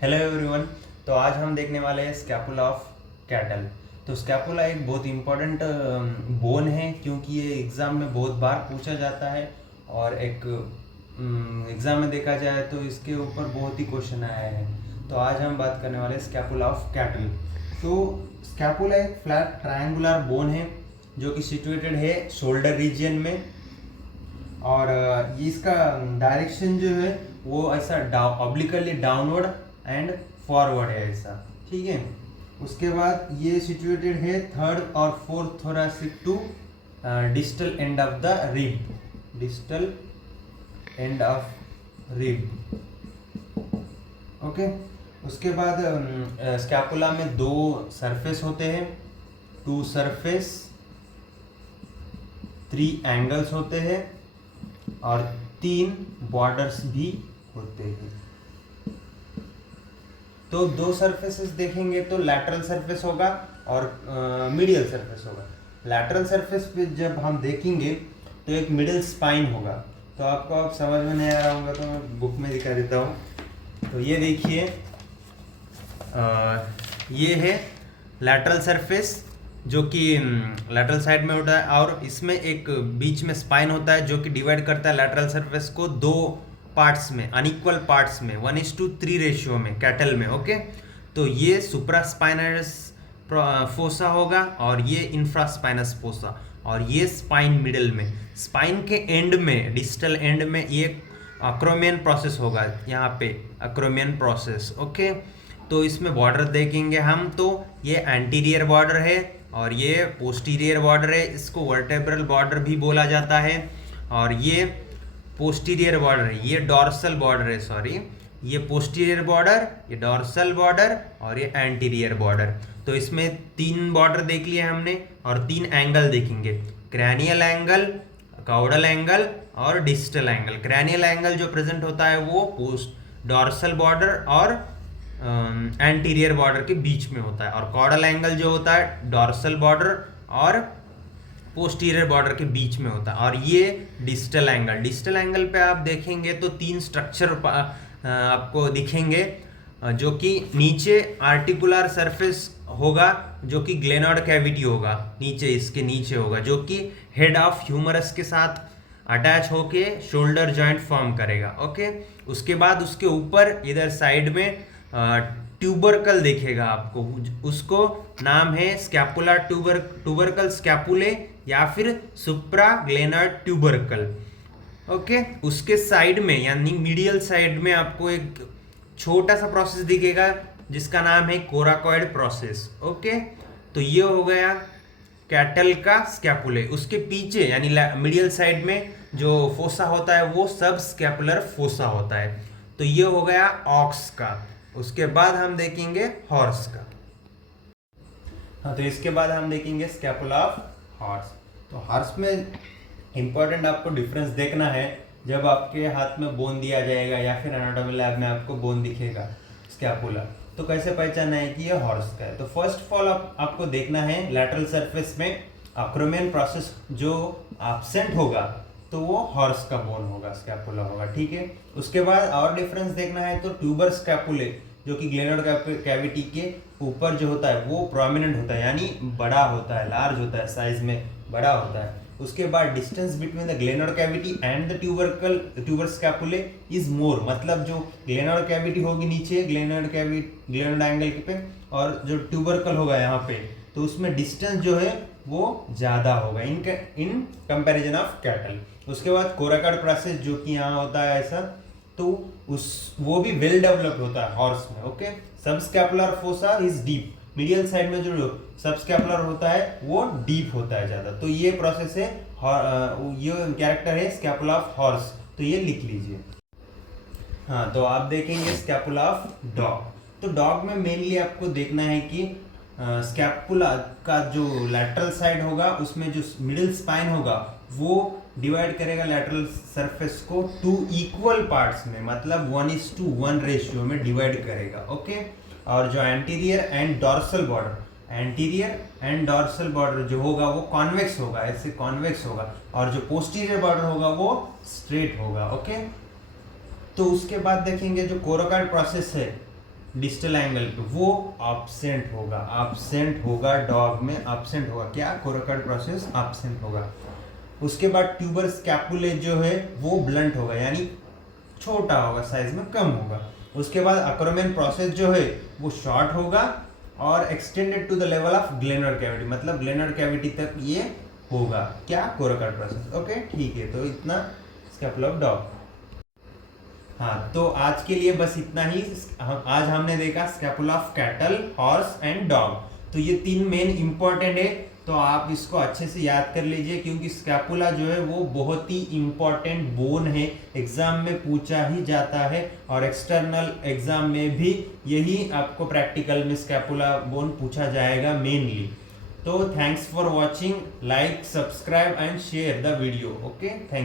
Hello everyone. तो आज हम देखने वाले हैं स्कैपुला ऑफ कैटल। तो स्कैपुला एक बहुत इम्पोर्टेंट बोन है क्योंकि ये एग्ज़ाम में बहुत बार पूछा जाता है और एक एग्ज़ाम में देखा जाए तो इसके ऊपर बहुत ही क्वेश्चन आया है। तो आज हम बात करने वाले हैं स्कैपुला ऑफ कैटल। तो स्कैपुला एक फ्लैट ट्रायंगुलर बोन है जो कि सिचुएटेड है शोल्डर रीजन में और इसका डायरेक्शन जो है वो ऐसा ऑब्लिकली डाउनवर्ड एंड फॉरवर्ड है ऐसा, ठीक है। उसके बाद ये सिचुएटेड है थर्ड और fourth thoracic to distal end of the rib, distal end of rib, okay. उसके बाद स्कैपुला में दो सरफेस होते हैं, टू सरफेस, थ्री एंगल्स होते हैं और तीन बॉर्डर्स भी होते हैं। तो दो सरफेसेस देखेंगे तो लैटरल सरफेस होगा और मीडियल सरफेस होगा। लैटरल सरफेस पे जब हम देखेंगे तो एक मिडिल स्पाइन होगा। तो आपको अब समझ में नहीं आ रहा होगा तो मैं बुक में दिखा देता हूँ। तो ये देखिए, ये है लैटरल सरफेस जो कि लैटरल साइड में होता है और इसमें एक बीच में स्पाइन होता है जो कि डिवाइड करता है लैटरल सरफेस को दो पार्ट्स में, अनइक्वल पार्ट्स में, 1:3 रेशियो में कैटल में, ओके। तो ये सुप्रास्पाइनस फोसा होगा और ये इंफ्रास्पाइनस फोसा और ये स्पाइन मिडल में। स्पाइन के एंड में, डिस्टल एंड में ये अक्रोमियन प्रोसेस होगा, यहाँ पे अक्रोमियन प्रोसेस, ओके। तो इसमें बॉर्डर देखेंगे हम तो ये एंटीरियर बॉर्डर है और ये पोस्टीरियर बॉर्डर है। इसको वर्टेब्रल बॉर्डर भी बोला जाता है और ये पोस्टीरियर बॉर्डर है, ये डॉर्सल बॉर्डर है, सॉरी, ये पोस्टीरियर बॉर्डर, ये डॉर्सल बॉर्डर और ये एंटीरियर बॉर्डर। तो इसमें तीन बॉर्डर देख लिए हमने और तीन एंगल देखेंगे, क्रैनियल एंगल, काउडल एंगल और डिस्टल एंगल। क्रैनियल एंगल जो प्रेजेंट होता है वो पोस्ट डॉर्सल बॉर्डर और एंटीरियर बॉर्डर के बीच में होता है और कॉडल एंगल जो होता है डॉर्सल बॉर्डर और पोस्टीरियर बॉर्डर के बीच में होता है। और ये डिस्टल एंगल, डिस्टल एंगल पे आप देखेंगे तो तीन स्ट्रक्चर आपको दिखेंगे जो कि नीचे आर्टिकुलर सरफेस होगा जो कि ग्लेनॉइड कैविटी होगा, नीचे इसके नीचे होगा जो कि हेड ऑफ ह्यूमरस के साथ अटैच होके शोल्डर जॉइंट फॉर्म करेगा, ओके। उसके बाद उसके ऊपर इधर साइड में ट्यूबरकल देखेगा आपको, उसको नाम है स्कैपुला ट्यूबरकल स्कैपुले या फिर सुप्रा ग्लेनॉइड ट्यूबरकल, ओके। उसके साइड में यानी मीडियल साइड में आपको एक छोटा सा प्रोसेस दिखेगा जिसका नाम है कोराकॉइड प्रोसेस, ओके। तो ये हो गया कैटल का स्कैपुले। उसके पीछे यानी मीडियल साइड में जो फोसा होता है वो सब स्कैपुलर फोसा होता है। तो ये हो गया ऑक्स का। उसके बाद हम देखेंगे हॉर्स का। हाँ, तो इसके बाद हम देखेंगे स्कैपुला ऑफ हॉर्स। तो हॉर्स में इंपॉर्टेंट आपको डिफरेंस देखना है जब आपके हाथ में बोन दिया जाएगा या फिर एनाटॉमी लैब में आपको बोन दिखेगा स्कैपुला, तो कैसे पहचानना है कि ये हॉर्स का है। तो फर्स्ट ऑफ ऑल आपको देखना है लैटरल सरफेस में अक्रोमियन प्रोसेस जो एब्सेंट होगा तो वो हॉर्स का बोन होगा, स्कैपुला होगा, ठीक है। उसके बाद और डिफरेंस देखना है तो ट्यूबर स्कैपुले जो कि ग्लेनॉइड कैविटी के ऊपर जो होता है वो प्रोमिनेंट होता है यानी बड़ा होता है, लार्ज होता है, साइज में बड़ा होता है। उसके बाद distance between the glenoid cavity and the tuber scapulae is more, मतलब जो ग्लेनॉइड कैविटी होगी नीचे ग्लेनॉइड एंगल पे और जो ट्यूबरकल होगा यहाँ पे, तो उसमें डिस्टेंस जो है वो ज़्यादा होगा इन कंपैरिजन ऑफ कैटल। उसके बाद कोराकॉइड प्रोसेस जो कि यहाँ होता है ऐसा, तो वो भी वेल डेवलप्ड होता है हॉर्स में, okay. Subscapular fossa is deep, medial side में जो सबस्कैपुलर होता है वो डीप होता है ज़्यादा। तो ये प्रोसेस है, ये कैरेक्टर है स्कैपुला ऑफ हॉर्स, तो ये लिख लीजिए। हाँ, तो आप देखेंगे स्कैपुला ऑफ डॉग। तो डॉग में मेनली आपको देखना है कि स्कैपुला का जो लैटरल साइड होगा उसमें जो मिडिल स्पाइन होगा वो डिवाइड करेगा लैटरल सरफेस को टू इक्वल पार्ट्स में, मतलब 1:1 रेशियो में डिवाइड करेगा, ओके। और जो एंटीरियर एंड डॉर्सल बॉर्डर जो होगा वो कॉन्वेक्स होगा, ऐसे कॉन्वेक्स होगा, और जो पोस्टीरियर बॉर्डर होगा वो स्ट्रेट होगा, ओके। तो उसके बाद देखेंगे जो कोराकॉइड प्रोसेस है डिस्टल एंगल पे वो एब्सेंट होगा डॉग में, एब्सेंट होगा क्या, कोराकोइड प्रोसेस एब्सेंट होगा। उसके बाद ट्यूबर स्कैपुले जो है वो ब्लंट होगा, यानी छोटा होगा, साइज में कम होगा। उसके बाद अक्रोमेन प्रोसेस जो है वो शॉर्ट होगा और extended to the level of glenoid cavity, मतलब ग्लेनर कैविटी तक ये होगा क्या, कोराकोइड प्रोसेस। ओके ठीक है, तो इतना स्कैपुला ऑफ डॉग। हाँ, तो आज के लिए बस इतना ही। आज हमने देखा scapula of cattle, horse and dog. तो ये 3 मेन इंपॉर्टेंट है, तो आप इसको अच्छे से याद कर लीजिए, क्योंकि स्कैपुला जो है वो बहुत ही इंपॉर्टेंट बोन है, एग्जाम में पूछा ही जाता है, और एक्सटर्नल एग्जाम में भी यही आपको प्रैक्टिकल में स्कैपुला बोन पूछा जाएगा मेनली। तो thanks for watching, like, subscribe and share the video. Okay, thank